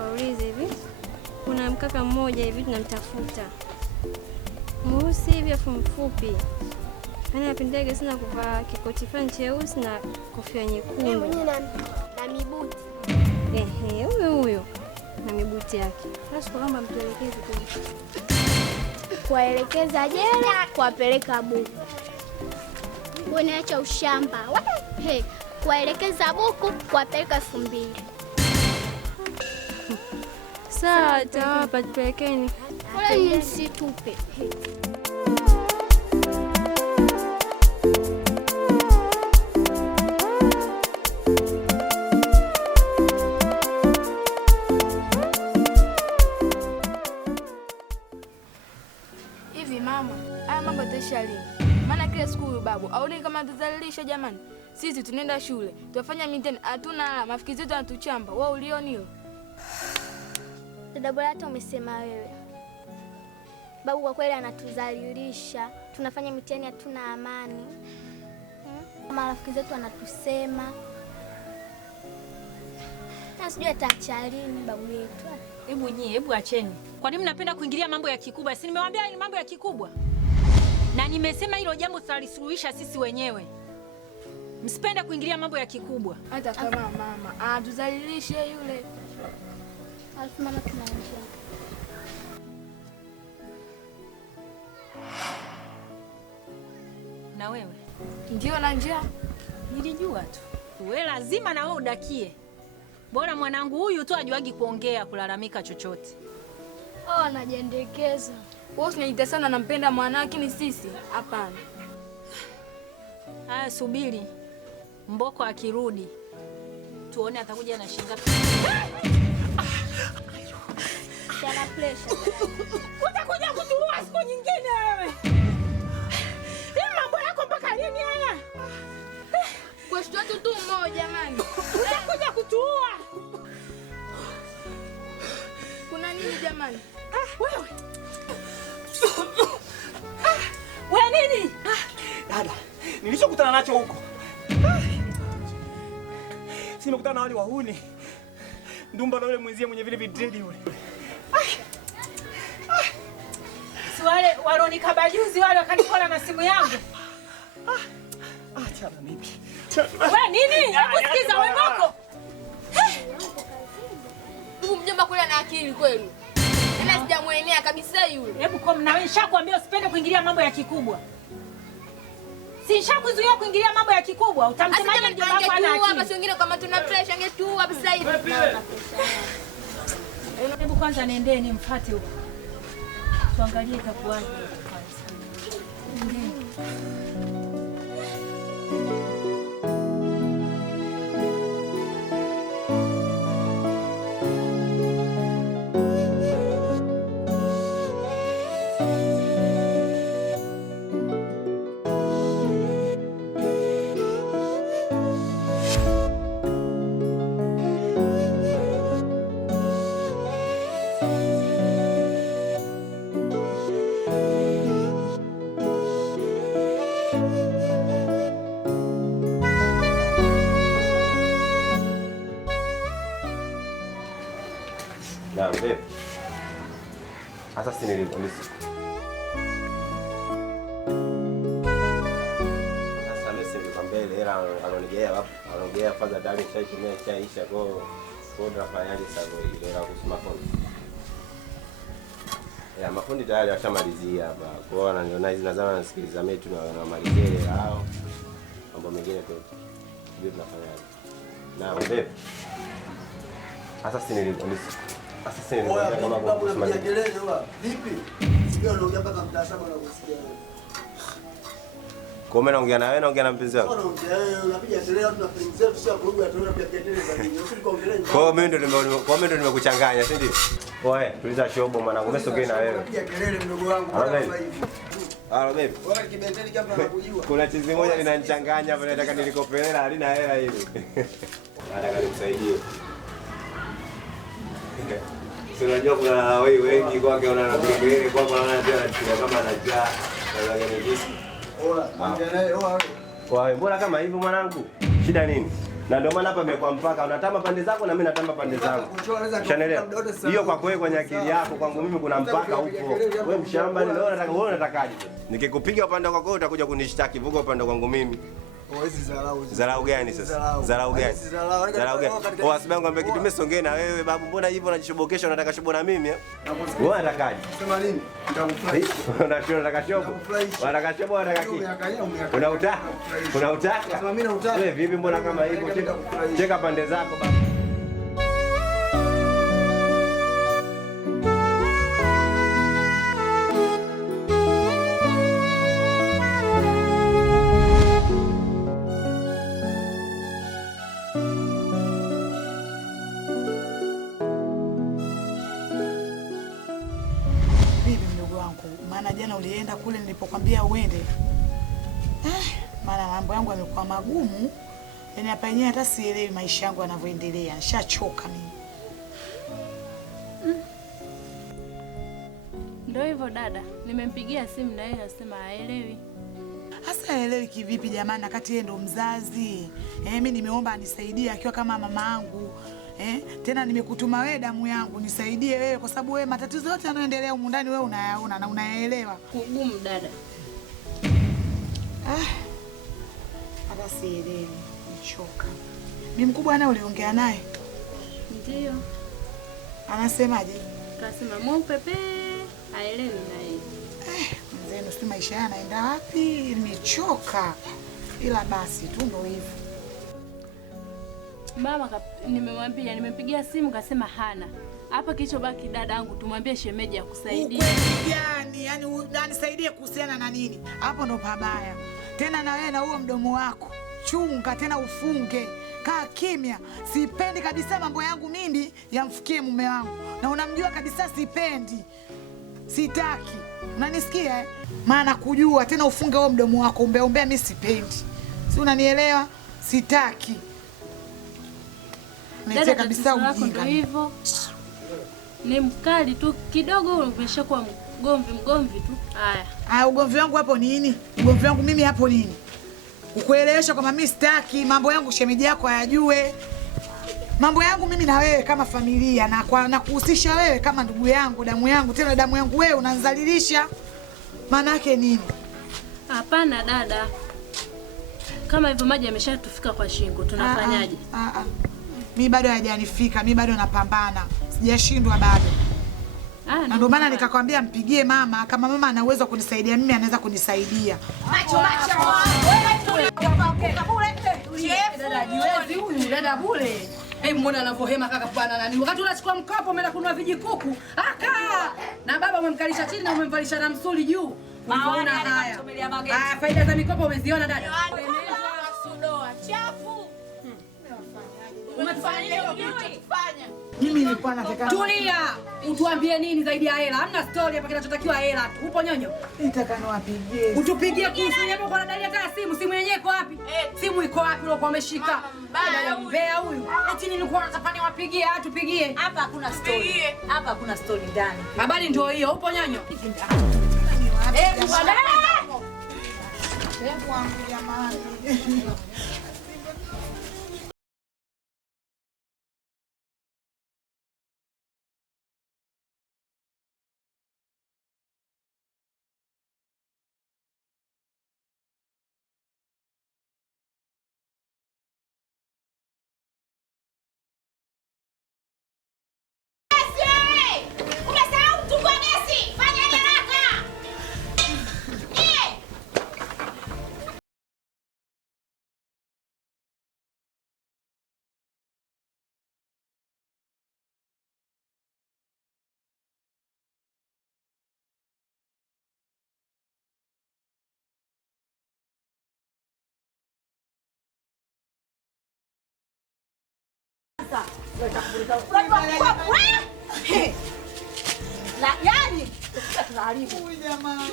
niwaulize hivi. Kuna mkaka mmoja hivi tunamtafuta. Mweusi hivi afu mfupi. Anapendeza sana kuvaa kikoti fulani cheusi na kofia nyekundu. Mimi mwenyewe na mibuti. Huyo na mibuti yake. Sasa kama mtuelekeze tu. Kuwaelekeza jela, kuwapeleka buku. Wanaacha ushamba. Kuwaelekeza buku, kuwapeleka 2000. Sawa, tawapa tupelekeni. Wala msitupe. Hivi mama, haya mambo yataisha lini? Maana kila siku huyu babu aone kama tutadhalilisha jamani. Sisi tunaenda shule, tunafanya mitihani, hatuna alama, marafiki zetu wanatuchamba. Wewe ulioni hilo? Dada bora hata umesema wewe. Babu kwa kweli anatudhalilisha. Tunafanya mitihani hatuna amani. Marafiki zetu wanatusema. Na sijui ataacha lini babu yetu. Hebu acheni. Kwa nini mnapenda kuingilia mambo ya kikubwa? Si nimewaambia ni mambo ya kikubwa. Na nimesema hilo jambo tutalisuluhisha sisi wenyewe. Msipende kuingilia mambo ya kikubwa. Hata kama mama atudhalilishe yule. Alafu mama tunaanza. Na wewe? Ndio na njaa. Nilijua tu. Wewe lazima na wewe udakie. Bora mwanangu huyu tu ajuagi kuongea, kulalamika chochote. Anajiendekeza. Wewe unajita sana nampenda mwanake ni sisi? Hapana. Haya subiri. Mboko akirudi. Tuone atakuja na shilingi ngapi. Sana pressure. Utakuja kutuua siku nyingine wewe. Hii mambo yako mpaka lini haya? Kwa shtu tu mmoja jamani. Utakuja kutuua. Kuna nini jamani? Wewe. Wewe nini? Dada, nilichokutana nacho huko. Nimekutana na wale wahuni. Ndumba na yule mwenzie mwenye vile vidredi yule. Si wale walionikaba juzi wale wakanikola na simu yangu. Achana mimi. Wewe nini? Hebu sikiza wewe Mboko. Huyu mjomba kule ana akili kweli. Tena sijamuenea kabisa yule. Hebu kwa mnawe nishakwambia usipende kuingilia mambo ya kikubwa. Si nishakuzuia kuingilia mambo ya kikubwa. Utamsemaje mjomba wako ana akili? Hapa wengine kama tuna pressure angetu hapa sasa hivi. Hebu kwanza nendeni mfuate huko. Tuangalie itakuwaje kwanza. Ndio. Na mbele. Sasa si nilipolisi. Sasa mimi kwa mbele hela anaongea kwanza ndani chai tumia chaisha kwa drafayaji sasa ile la kusema phone. Ya mafundi tayari washamalizia hapa. Kwa hiyo wananiona hizi nazama nasikiliza mimi tunamalizia hao. Mambo mengine tu. Ndio tunafanyaje? Na mbele. Sasa si nilipolisi. Sasa nilikwambia kama kwa kusimamia kelele wewe. Vipi? Sio unaongea mpaka mtasaba na kusikia wewe. Kwa mimi naongea na wewe naongea na mpenzi wako. Unaongea wewe unapiga kelele watu na friends zetu sio kurudia tunaona pia kelele za nini? Usikuongelee. Kwa mimi ndio nimekuchanganya, si ndio? Wewe, tuliza shobo mwanangu, mimi songei na wewe. Unapiga kelele mdogo wangu kwa hivi. Halo babe. Wewe kibenteni kama unakujua. Kuna chizi moja linanichanganya hapa nataka nilikope hela halina hela hili. Nataka nikusaidie. Unajua kuna wewe wengi kwake wanapiga kelele kwamba wanataka kama anajaa na gani hivi. Oa, mbona kama hivyo mwanangu? Shida nini? Na ndio maana hapa imekuwa mpaka unatamba pande zako na mimi natamba pande zangu. Ushaelewa? Hiyo kwa kweli kwenye akili yako, kwangu mimi kuna mpaka upo. Wewe mshamba ni wewe unatakaje? Nikikupiga upande wako utakuja kunishtaki, vuka upande wangu mimi. Dharau gani sasa? Dharau gani? Dharau gani? Kwa sababu ngombe kitu mimi siongee na wewe babu, mbona hivyo unajishobokesha, unataka shobo na mimi? Wewe unatakaje? Sema nini? Nitakufurahisha. Unataka shobo? Unataka shobo, unataka kitu? Unautaka? Unautaka? Sema mimi nautaka. Wewe vipi, mbona kama hivyo? Cheka pande zako babu. Maana jana ulienda kule nilipokuambia uende. Maana mambo yangu yamekuwa magumu. Yaani hapa yenyewe hata sielewi maisha yangu yanavyoendelea. Nishachoka mimi. Ndio hivyo dada. Nimempigia simu na yeye anasema haelewi. Hasa haelewi kivipi jamani, wakati yeye ndo mzazi. Mimi nimeomba anisaidie akiwa kama mama yangu. Tena nimekutuma wewe damu yangu nisaidie wewe kwa sababu wewe matatizo yote yanayoendelea humu ndani wewe unayaona na unayaelewa. Kugumu dada. Hata sielewi, nichoka. Mimi mkubwa naye uliongea naye? Ndio. Anasemaje? Kasema mweupe haelewi na yeye. Mzee, si maisha yanaenda wapi? Nimechoka. Ila basi tu ndio hivyo. Mama nimemwambia, nimempigia simu kasema hana. Hapa kilichobaki dadangu tumwambie shemeji akusaidia. Yaani unisaidie kuhusiana na nini? Hapo ndo pabaya. Tena na wewe na huo mdomo wako. Chunga tena ufunge. Kaa kimya. Sipendi kabisa mambo yangu mimi yamfikie mume wangu. Na unamjua kabisa sipendi. Sitaki. Unanisikia? Maana kujua tena ufunge huo mdomo wako. Umbea mimi sipendi. Si unanielewa? Sitaki. Dada kabisa ujinga hivyo. Ni mkali tu kidogo umeshakuwa mgomvi tu. Haya ugomvi wangu hapo nini? Ugomvi wangu mimi hapo nini? Ukuelewesha kwamba mimi sitaki mambo yangu shemeji yako ayajue. Mambo yangu mimi na wewe kama familia na kuhusisha wewe kama ndugu yangu, damu yangu, tena damu yangu wewe unanizalilisha. Maana yake nini? Hapana dada. Kama hivyo maji yameshatufika kwa shingo tunafanyaje? Mimi bado hajanifika, mimi bado napambana. Sijashindwa bado. Na ndio maana nikakwambia mpigie mama, kama mama ana uwezo kunisaidia mimi anaweza kunisaidia. Macho. Dada jiwezi huyu, dada bure. Mbona anavohema kaka bwana nani? Wakati unachukua mkopo umeenda kununua vijikuku. Na baba umemkalisha chini na umemvalisha na msuli juu. Unaona haya. Faida za mikopo umeziona dada? Chafu. Mimi nilikuwa nataka. Tulia. Utuambie nini zaidi ya hela? Hamna story hapa, kinachotakiwa hela tu. Upo nyonyo? Nitaka niwapigie. Utupigie kuhusu yeye kwa dada hata simu. Simu yenyewe iko wapi? Simu iko wapi leo kwa umeshika? Dada mbea huyu. Eti nilikuwa nataka niwapigie, tupigie. Hapa hakuna story. Hapa hakuna story ndani. Habari ndio hiyo. Upo nyonyo? Bwana. Wangu jamani. Yani tunaharibu jamani.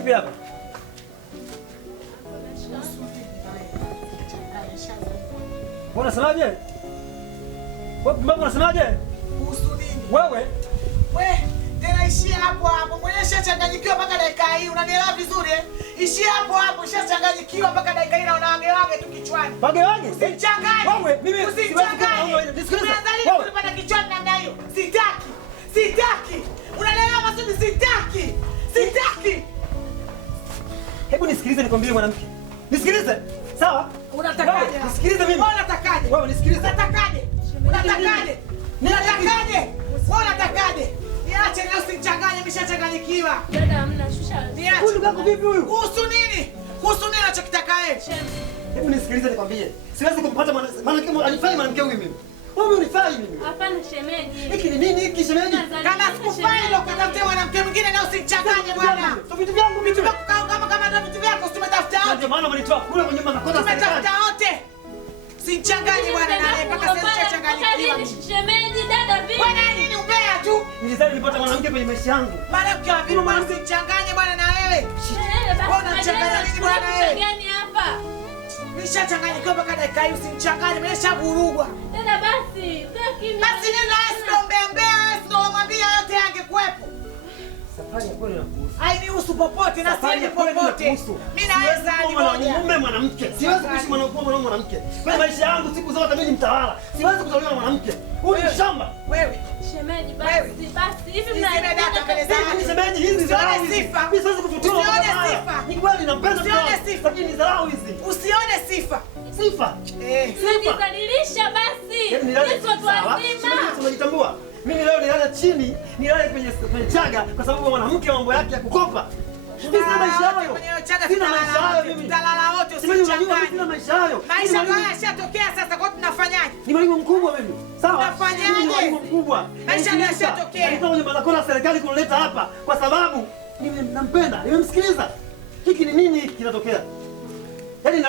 Vipi hapa? Unasemaje? Mbona unasemaje? Kuhusu nini? Wewe? Tena ishia hapo hapo. Mwenye shachanganyikiwa mpaka dakika hii. Unanielewa vizuri eh? Ishia hapo hapo. Shachanganyikiwa mpaka dakika hii na unawage tu kichwani. Wage? Usichanganye. Wewe, mimi usichanganye. Unadhani kulipata kichwani namna hiyo? Sitaki. Sitaki. Unanielewa Masudi? Sitaki. Sitaki. Hebu nisikilize nikwambie mwanamke. Nisikilize. Sawa? Unatakaje? Nisikilize mimi. Wewe unatakaje? Wewe nisikilize. Unatakaje? Unatakaje? Unatakaje? Wewe unatakaje? Niache leo usichanganye, nimeshachanganyikiwa. Dada hamna shusha. Niache. Huyu ndugu vipi huyu? Kuhusu nini? Kuhusu nini unachokitaka wewe? Hebu nisikilize nikwambie. Siwezi kumpata mwanamke anifai mwanamke huyu mimi. Wewe unifai mimi. Hapana shemeji. Hiki ni nini hiki shemeji? Kama sikufai leo ukatafutia mwanamke mwingine na usichanganye bwana. Vitu vyangu vitu vyako kama vitu vyako tumetafuta wote. Ndio maana mlitoa kule kwenye nyumba nakosa serikali. Tumetafuta wote. Sichanganye bwana naye mpaka sasa nishachanganyikiwa. Shemeji dada vipi? Bwana nini umbea tu? Nilizani nilipata mwanamke kwenye maisha yangu. Mwanamke wa vipi bwana usichanganye bwana na wewe? Bwana unachanganya nini bwana wewe? Gani hapa? Nishachanganyikiwa mpaka dakika hii usinichanganye, nimeshavurugwa. Dada basi, kimya. Basi nenda wewe mbea wewe sio mwambia yote angekuepo. Safari ya kweli inakuhusu. Hainihusu popote na siendi popote. Mimi naweza hadi moja. Mume mwanamke. Siwezi kuishi mwanamke. Kwa maisha yangu siku zote mimi ni mtawala. Siwezi kuzaliwa na mwanamke. Huyu ni shamba. Wewe. Shemeji basi hivi mnaenda mbele zangu. Shemeji hizi dharau hizi. Mimi siwezi kufutua. Usione sifa. Ni kweli nampenda mtu. Usione sifa. Lakini dharau hizi. Usione sifa. Sifa. Unajidhalilisha basi. Sisi watu wazima. Tunajitambua. Mimi leo nilala chini, nilale kwenye chaga kwa sababu mwanamke mambo yake ya kukopa. Sina maisha hayo. Sina maisha hayo mimi. Tutalala wote usichanganye. Sina maisha hayo. Maisha haya yashatokea sasa kwa tunafanyaje? Ni mwalimu mkubwa mimi. Sawa? Tunafanyaje? Ni mwalimu mkubwa. Maisha yashatokea. Nilikuwa kwenye balakona la serikali kunileta hapa kwa sababu nampenda, nimemsikiliza. Hiki ni nini kinatokea? Yaani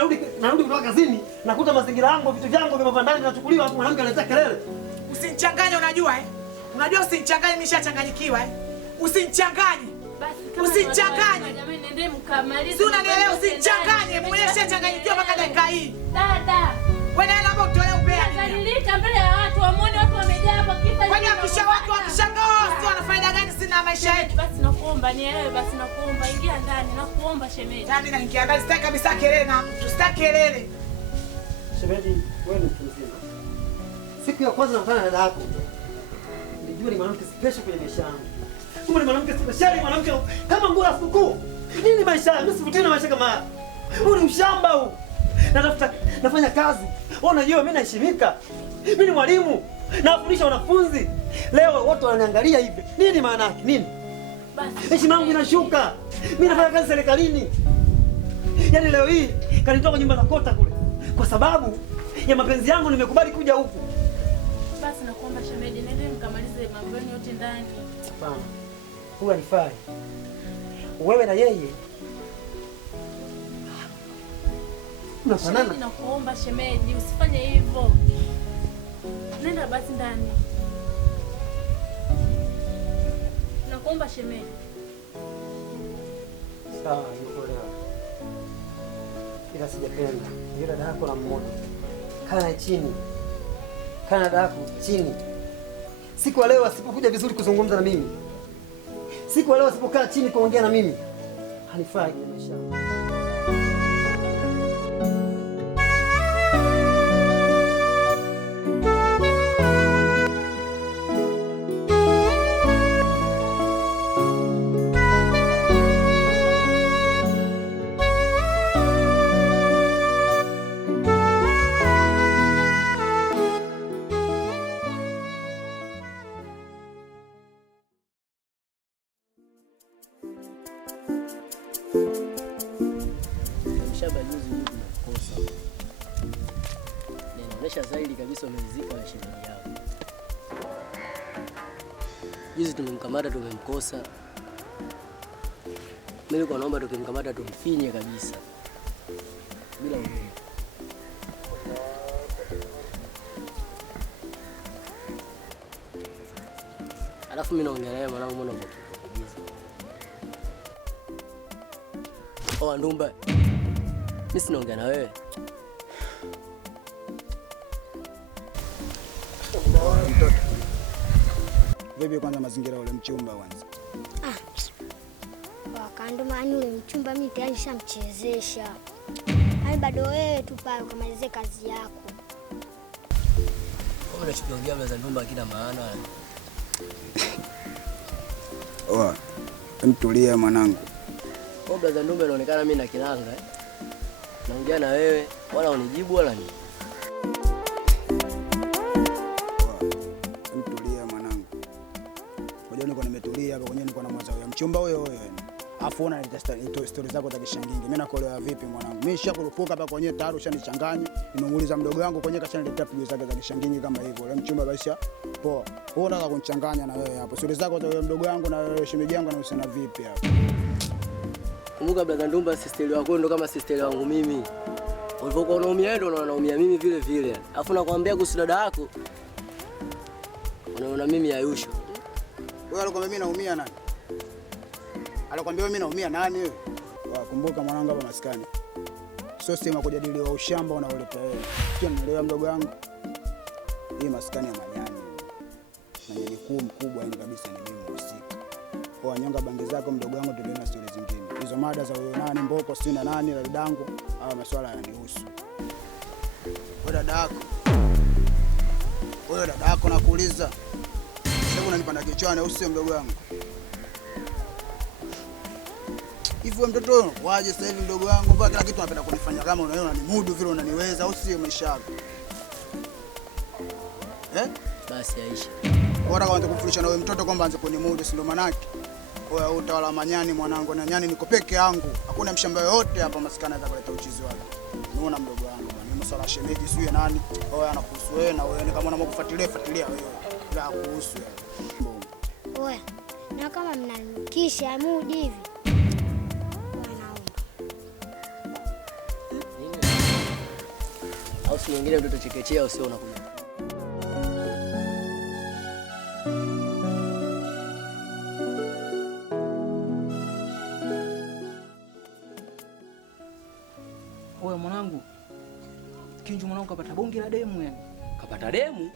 narudi kutoka kazini, nakuta mazingira yangu, vitu vyangu vya ndani vinachukuliwa, hapo mwanamke analeta kelele. Usinichanganye unajua eh? Unajua usinichanganye nimeshachanganyikiwa eh? Usinichanganye. Usinichanganye. Jamani nendeni mkamalize. Si unanielewa usinichanganye. Mwenye shachanganyikiwa mpaka dakika hii. Dada. Wewe naomba utoe ubea. Unadhalilika mbele ya watu, wamuone watu wamejaa hapa kisa. Kwani watu wakishangaa sio wana faida gani sina maisha yetu? Basi nakuomba nielewe, basi nakuomba ingia ndani, nakuomba shemeji. Yaani naingia ndani sitaki kabisa kelele na mtu, sitaki kelele. Shemeji, wewe ni mtu mzima. Siku ya kwanza nakutana na dada yako. Nilijua ni mwanamke special kwenye maisha yangu. Kumbe ni mwanamke special, mwanamke kama nguo ya sikukuu. Nini maisha yangu? Mimi sivutiwi na maisha kama haya. Huu ni mshamba huu. Nafanya kazi. Wewe unajua mimi naheshimika. Mimi ni mwalimu. Nafundisha wanafunzi. Leo watu wananiangalia hivi. Nini maana yake? Nini? Basi heshima yangu inashuka. Mimi nafanya kazi serikalini. Yaani leo hii kanitoka nyumba za kota kule. Kwa sababu ya mapenzi yangu nimekubali kuja huku. Basi nakuomba shemeji, nendeni mkamalize mambo yenu yote ndani. Hapana. Huwa nifai. Wewe na yeye unafanana. Nakuomba shemeji, usifanye hivyo. Nenda basi ndani. Nakuomba shemeji. Sawa, nikuelewa. Ila sijapenda. Yule dada yako namuona. Kaa chini. Kaa dada yako chini. Siku leo asipokuja vizuri kuzungumza na mimi. Siku leo asipokaa chini kuongea na mimi. Hanifai kwenye maisha yangu. Zaidi kabisa umelizika na shemeji yako. Juzi tumemkamata tumemkosa. Mimi kwa naomba tukimkamata tumfinye kabisa. Bila uoga. Alafu mimi naongea naye mwanangu mbona unakuuliza? Oh, Ndumba. Mimi sinaongea na wewe. Vipi kwanza mazingira ule mchumba kwanza? Wakandomani ule mchumba mimi tayari nishamchezesha. Hai bado wewe tu pale ukamalize kazi yako. Wewe unachokiongea Blaza Ndumba kina maana. Oh, mtulia mwanangu. Kwa Blaza Ndumba inaonekana mimi na kilanga naongea na wewe wala unijibu wala nini. Mtulia mwanangu. Ngoja niko nimetulia hapa kwenye niko na mwanzo ya mchumba huyo. Afu una story zako za kishangingi. Mimi nakuelewa vipi mwanangu? Mimi nishakurupuka hapa kwenye tayari ushanichanganya. Nimemuuliza mdogo wangu kwenye kashaniletea pigo zake za kishangingi kama hivyo. Yule mchumba baisha poa. Wewe unataka kunichanganya na wewe hapo. Story zako za yule mdogo wangu na wewe shemeji yangu anahusiana vipi hapo? Kumbuka Blaza Ndumba, sister wako ndo kama sister wangu mimi. Ulipokuwa unaumia wewe ndo unaumia mimi vile vile. Alafu nakwambia kuhusu dada yako. Unaona mimi Ayusha. Wewe alikwambia mimi naumia nani? Alikwambia mimi naumia nani wewe? Kumbuka mwanangu hapa maskani. Sio sema kujadili wa ushamba unaoleta wewe. Sio nielewa mdogo wangu. Hii maskani ya majani. Na ni mkubwa yani kabisa ni mimi mhusika. Kwa nyonga bangi zako mdogo wangu tuendelee na stories zingine. Hizo mada za huyo nani Mboko si na nani la dadangu au masuala yananihusu. Wewe dada yako. Wewe dada yako nakuuliza. Sasa unanipanda kichwani usio mdogo wangu. Hivyo mtoto waje sasa hivi mdogo wangu mpaka kila kitu unapenda kunifanya kama unaona ni mudu vile unaniweza au sio maisha yako. Basi Aisha. Bora kwanza kufundisha na wewe mtoto kwamba anze kwenye mudu si ndo manaki. Wewe utawala manyani mwanangu na nyani niko peke yangu. Hakuna mshamba yote hapa maskana za kuleta uchizi wake. Unaona mdogo wangu bwana. Ni masuala shemeji siyo nani. Wewe anakuhusu wewe na wewe kama unamkufuatilia wewe. Bila kuhusu wewe. Oya, na kama mnanukisha mudi hivi. Au si wengine mtoto chekechea usio unakuja. Oya mwanangu. Kinju mwanangu kapata bonge la demu yani. Kapata demu?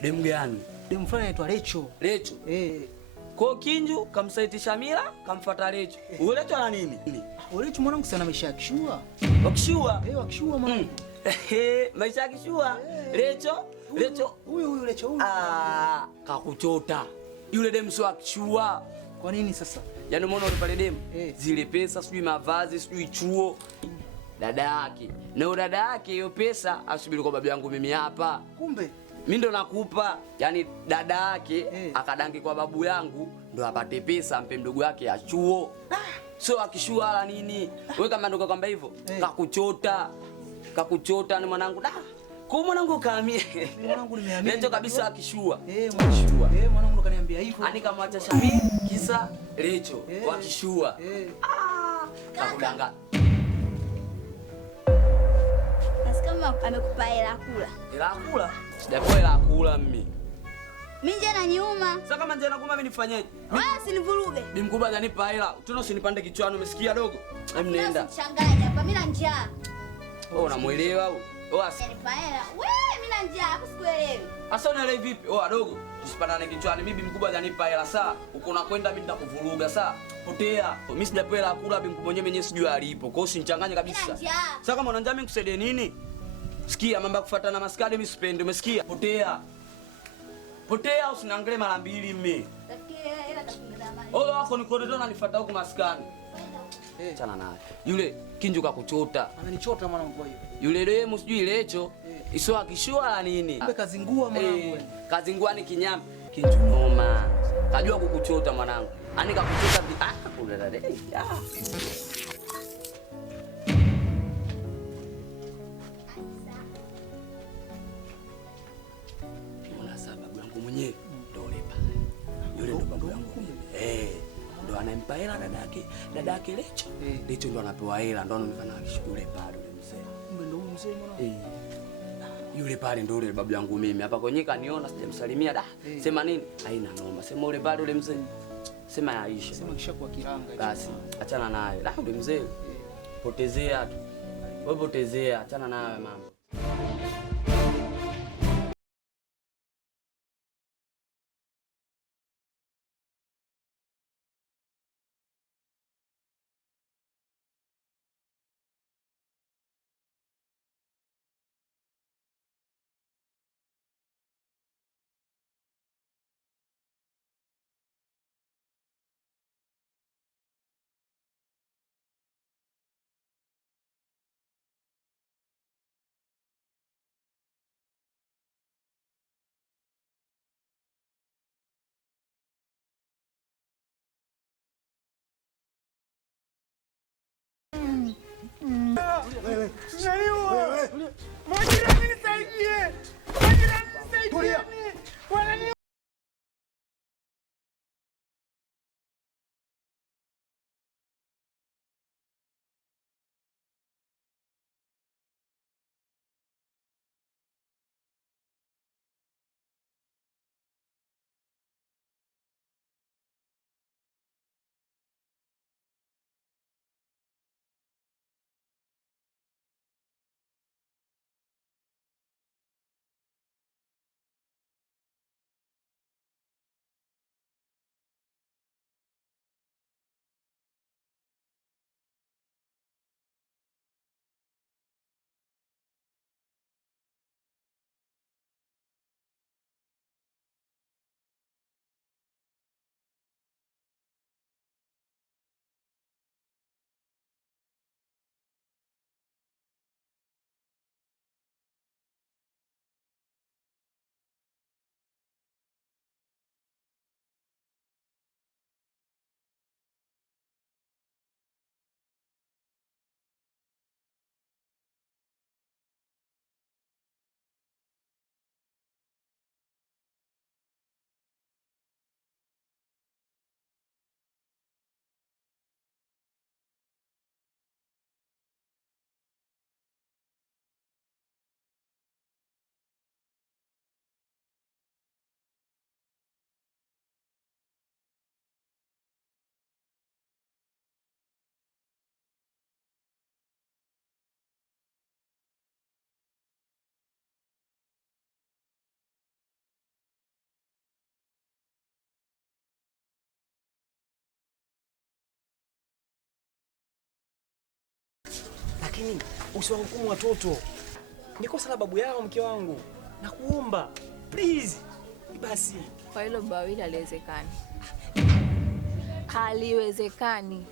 Demu gani? Demu fulani anaitwa Recho. Recho? Kwa Kinju kamsaitisha Mila, kamfuata Recho. Huyo Recho ana nini? Recho mwanangu sana maisha yakishua. Wakishua? Wakishua mwanangu. Maisha yakishua. Recho? Huyu Recho huyu. Kakuchota. Yule demu sio akishua. Kwa nini sasa? Yaani umeona yule pale demu? Zile pesa, sijui mavazi, sijui chuo. Dada yake. Na dada yake hiyo pesa asubiri kwa babu yangu mimi hapa. Kumbe mimi ndo nakupa. Yaani dada yake akadangi kwa babu yangu ndo apate pesa ampe mdogo wake ya chuo. Sio akishua ala nini. Wewe kama ndo kwamba hivyo kakuchota ni mwanangu da. Kwa mwanangu kaamia. Mwanangu nimeamini. Ndio kabisa akishua. Mwanangu ndo kaniambia hivyo. Ani kamwacha Shamili kisa Recho wakishua. Kakudanga. Kama amekupa hela kula. Hela kula? Sijapewa hela kula mimi. Mimi nje na nyuma. Sasa kama nje na nyuma mimi nifanyeje? Wewe usinivuruge. Bi mkubwa ananipa hela. Tuna usinipande kichwani umesikia dogo? Hebu nenda. Mchanganya hapa mimi na njaa. Wewe unamuelewa au? Nipa hela. Wewe mimi na njaa, hapo sikuelewi. Asa unaelewa vipi? Dogo, usipandane kichwani. Mimi bi mkubwa ananipa hela saa. Uko unakwenda mimi nitakuvuruga saa. Potea. Mimi sijapewa hela kula bi mkubwa mwenyewe sijui alipo. Kwa hiyo usinichanganye kabisa. Sasa kama unanjaa mimi nikusaidie nini? Sikia mambo ya kufuatana maskani mimi sipendi, umesikia? Potea usiniangalie mara mbili mimi. Ole wako ni kododo na nifuata huko maskani. Chana naye. Yule Kinju kakuchota. Amenichota mwanangu kwa hiyo. Yule demu sijui Recho. Isio akishua la nini? Kumbe kazingua mwanangu. Kazingua ni kinyama. Kinju noma. Kajua kukuchota mwanangu. Ani kakuchota kuna dada. Mwenyewe ndo yule pale. Yule ndo babu yangu. Ndo anampa hela dadake Recho. Recho ndo anapewa hela ndo anamfanya akishukuru pale yule mzee. Kumbe ndo mzee mwana. Yule pale ndo yule babu yangu mimi. Hapa kwenye kaniona sijamsalimia sema nini? Haina noma. Sema yule pale yule mzee. Sema Aisha. Sema kisha kwa kiranga. Basi achana naye. Yule mzee Potezea tu. Wewe potezea, achana nawe mama. Majirani nisaidie! Majirani nisaidie! Wanani Lakini usiwahukumu watoto. Ni kosa la babu yao, mke wangu. Nakuomba, please. Basi. Kwa hilo bawili haliwezekani. Haliwezekani.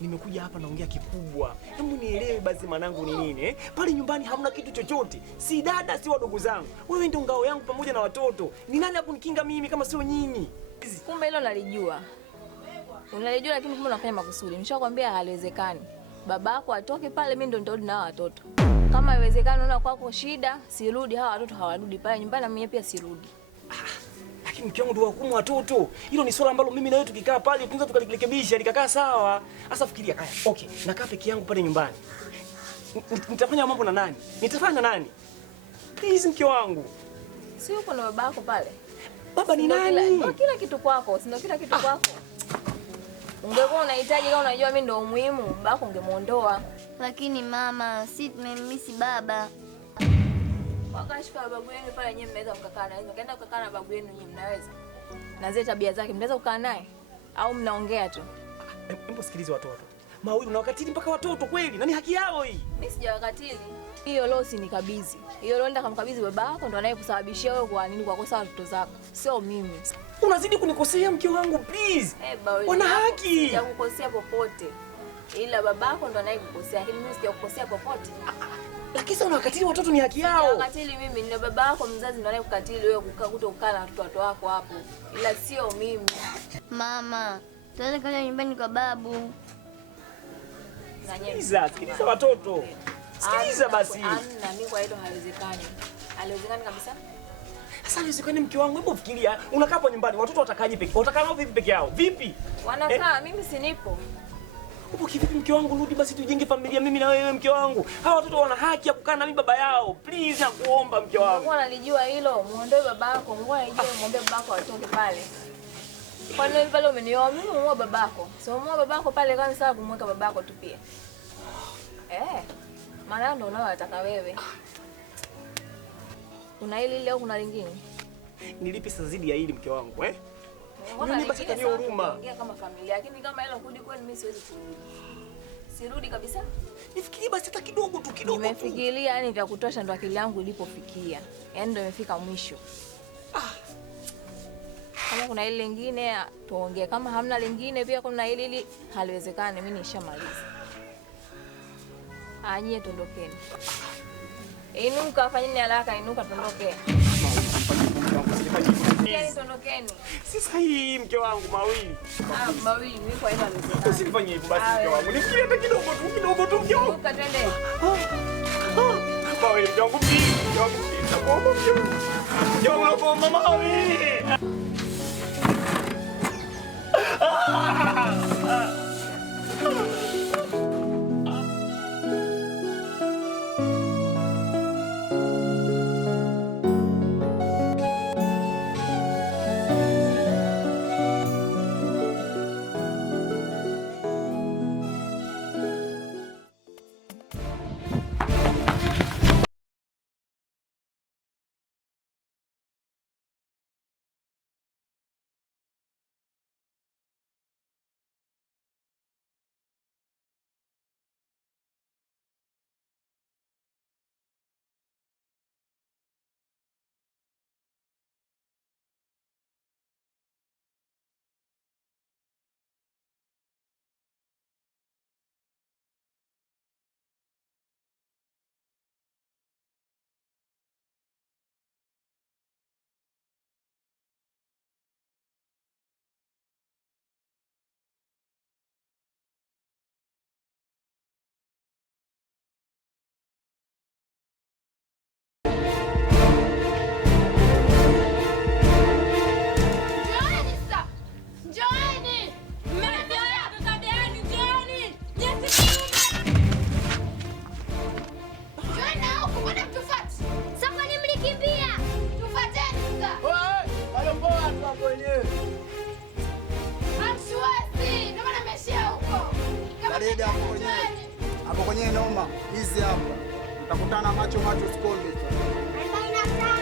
Nimekuja hapa naongea kikubwa. Hebu nielewe basi manangu ni nini eh? Pale nyumbani hamna kitu chochote. Si dada, si wadogo zangu. Wewe ndio ngao yangu pamoja na watoto. Ni nani hapo nikinga mimi kama sio nyinyi? Kumbe hilo nalijua. Unalijua lakini kumbe unafanya makusudi. Nishakwambia haliwezekani. Babako atoke pale, mimi ndo nitarudi na watoto. Kama haiwezekani unaona kwako shida, sirudi, hawa watoto hawarudi pale nyumbani na mimi pia sirudi. Lakini mke wangu ndio wakumu watoto. Hilo ni swala ambalo mimi na wewe tukikaa pale tunaweza tukalirekebisha likakaa sawa. Sasa fikiria, haya, okay, nakaa peke yangu pale nyumbani. Nitafanya mambo na nani? Nitafanya nani? Please mke wangu. Si uko na babako pale? Baba ni nani? Ndio kila kitu kwako, si ndio kila kitu kwako. Ungekuwa unahitaji kama unajua mimi ndio muhimu, babako ungemuondoa. Lakini mama, si tumemisi baba. Wakashika babu yenu pale nyewe mnaweza mkakaa naye. Mkaenda kukaa na babu yenu nyewe mnaweza. Na zile tabia zake mnaweza kukaa naye au mnaongea tu? Hebu sikilize watoto. Mawili unawakatili mpaka watoto kweli? Nani haki yao hii? Mimi sijawakatili. Hiyo losi ni kabidhi. Hiyo londa kamkabidhi babako ndo anayekusababishia wewe kwa nini kwa kosa watoto zako. Sio mimi. Unazidi kunikosea mke wangu, please. Wana haki. Sijakukosea popote. Ila babako ndo anayekukosea, lakini mimi sijakukosea popote. Lakini sasa unawakatili watoto ni haki yao. Unakatili mimi, ni babako mzazi ndo anayekukatili wewe kukaa na watoto wako hapo. Ila sio mimi. Mama, tuende kale nyumbani kwa babu. Sikiliza watoto. Sikiliza basi. Hamna, mimi kwa hilo haliwezekani. Haliwezekani kabisa. Sasa haliwezekani mke wangu, hebu fikiria, unakaa hapo nyumbani, watoto watakaje peke? Watakaa nao vipi peke yao? Vipi? Wanakaa, mimi sinipo. Upo kivipi mke wangu? Rudi basi tujenge familia mimi na wewe mke wangu. Hawa watoto wana haki ya kukaa na mimi baba yao. Please nakuomba mke wangu. Mungu analijua hilo, muondoe babako. Mungu anajua muombe babako atoke pale. Kwa nini pale umenioa mimi muoa babako? Sio muoa babako pale kama sawa kumweka babako tu pia. Maana ndo unayotaka wewe. Kuna hili leo kuna lingine? Nilipi sasa zidi ya hili mke wangu Mimi basi kani huruma. Kama familia, lakini kama hilo kurudi kwenu mimi siwezi kurudi. Sirudi kabisa. Nifikirie basi hata kidogo tu kidogo. Nimefikiria yani vya kutosha, ndo akili yangu ilipofikia. Yaani ndo imefika mwisho. Kama kuna hili lingine tuongee, kama hamna lingine pia kuna hili haliwezekani, mimi nishamaliza. Anyie tondokeni. Inuka, fanyeni haraka, inuka tondokeni. Yaani tondokeni. Si sahihi mke wangu mawili. Mawili mimi kwa hivyo haliwezekani. Usifanye hivyo basi mke wangu. Nifikirie hata kidogo tu mke wangu. Inuka twende. Mawili mke wangu mke wangu. Nakuomba mke wangu. Mke wangu nakuomba mawili. Hapo kwenye noma hizi hapa. Utakutana macho sikonde. 45